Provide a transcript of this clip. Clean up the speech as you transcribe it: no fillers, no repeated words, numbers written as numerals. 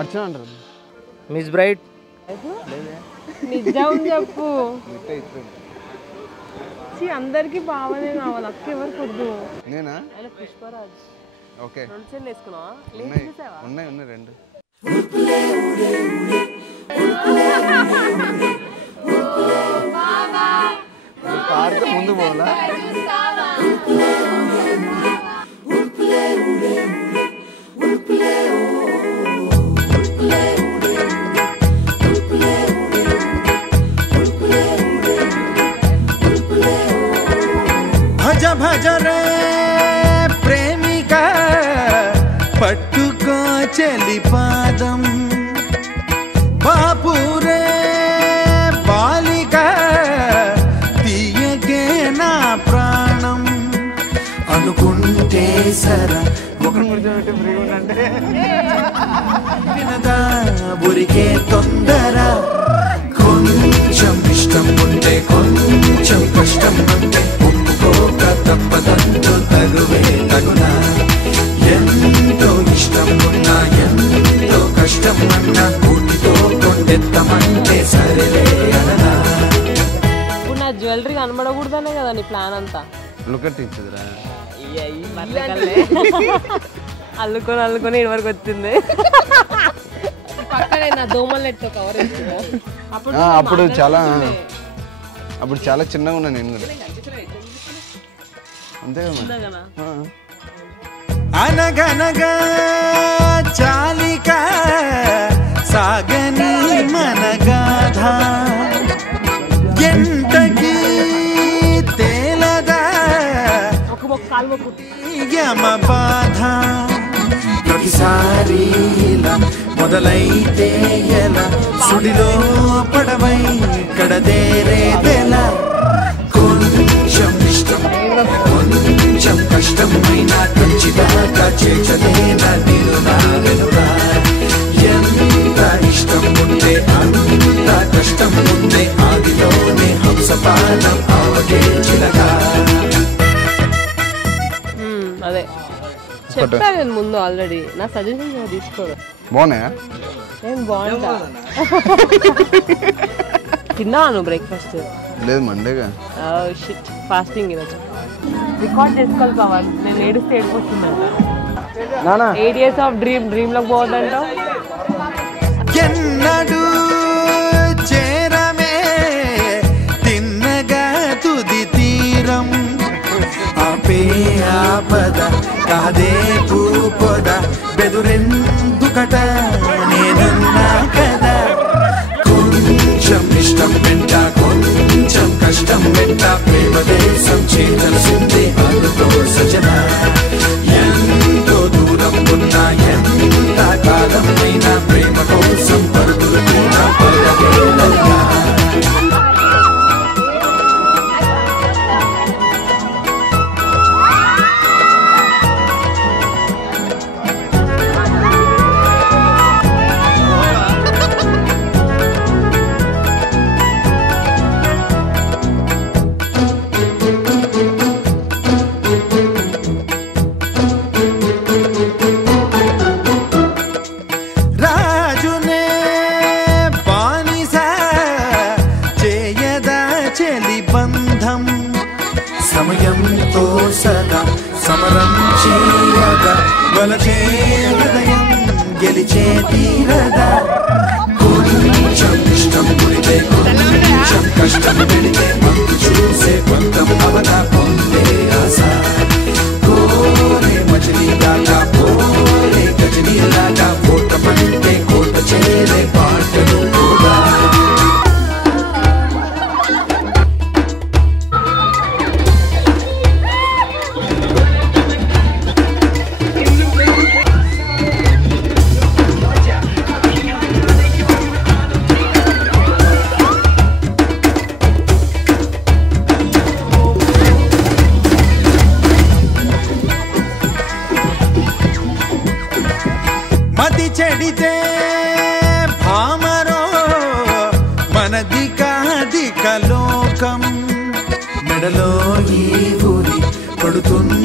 అర్చన అంటారు. Miss bright నిజం చెప్పు. అందరికి బావనే కావాలి, అక్క ఎవరికి వద్దు. నేనా? పుష్పరాజ్. ఓకే. 2 సెల్ వేసుకున్నావా? ఉన్నాయి 2. పార్క్ ముందు పోలా. భజ భజ రే ప్రేమిక పట్టుకో చెలి పాదం బాపురే బాలిక తీయగే నా ప్రాణం అనుకుంటే సరా వినదా బురికే తొందర కొంచెం ఇష్టం ఉంటే కొంచెం కష్టం ఉంటే ఒప్పుకోక తప్పదంటూ తగువే తగునా ఎంతో ఇష్టం ఉన్నా ఎంతో కష్టం అన్నా కూటితో కొండెత్తమంటే సరేలే అననా. ఇప్పుడు నా జ్యువెలరీ కనబడకూడదనే కదా నీ ప్లాన్ అంతా. లుకట్టించదురా అల్లుకొని అల్లుకొని ఇటు వరకు వచ్చింది. పక్కనే నా దోమలు నెట్తో కవర్ అప్పుడు చాలా చిన్నగా ఉన్నా నేను కూడా. అంతే కదా. అనగనగా చాలిక సాగని మనగాధ ఎంతకి తేలదా యమ బాధ ప్రతిసారి మొదలైతే ఎలా సుడిలో పడవై కడదేరేదెలా కొంచెం ఇష్టం కొంచెం కష్టమైనా ఖచ్చితంగా చేచలేనా నేను నా వెనురా ఎంత ఇష్టం ఉంటే అంత కష్టం ఉంటే ఆదిలోనే హంసపానం ఆవగే చిలగా. అదే చెప్తా నేను ముందు ఆల్రెడీ. నా సజెషన్ తీసుకోరు. బాగున్నాయా? ఏం బాగుంటా. తిన్నావా నువ్వు బ్రేక్ఫాస్ట్? లేదు మండేగా. షిట్ ఫాస్టింగ్ ఈరోజు. రికార్డ్ చేసుకోవాలి పవన్. నేను ఏడుస్తే ఏడుకొస్తుందంట. 8 years ఆఫ్ డ్రీమ్లోకి పోవద్దంట. ఎన్నడు చేరమే తిన్నగా తుది తీరం ఆపే ఆపద కాదే పూపద బెదురెందుకట నేనున్నా కదా కొంచెం ఇష్టం వెంట కొంచెం కష్టం వెంట ప్రేమ దేశం చేతలసింది అందుతో సజన ఎంతో దూరం ఉన్నా ఎంత కాలం అయినా ప్రేమ కోసం పరుగులు కూడా పడగేలగా. సమయంతో సదా సమరం చేయగా వలచే హృదయం గెలిచే తీరదా కొంచెం ఇష్టం పుడితే కొంచెం కష్టం పెడితే మందు చూసే కొంతం అవగా పొందే ఆశ కోరే మచిలీ దాకా పోరే గజనీ దాకా కోట పంటే కోట చేరే పాటలు కూడా. మతి చెడితే భామరో మనది కాదిక లోకం మెడలో ఈ ఊరి పడుతున్న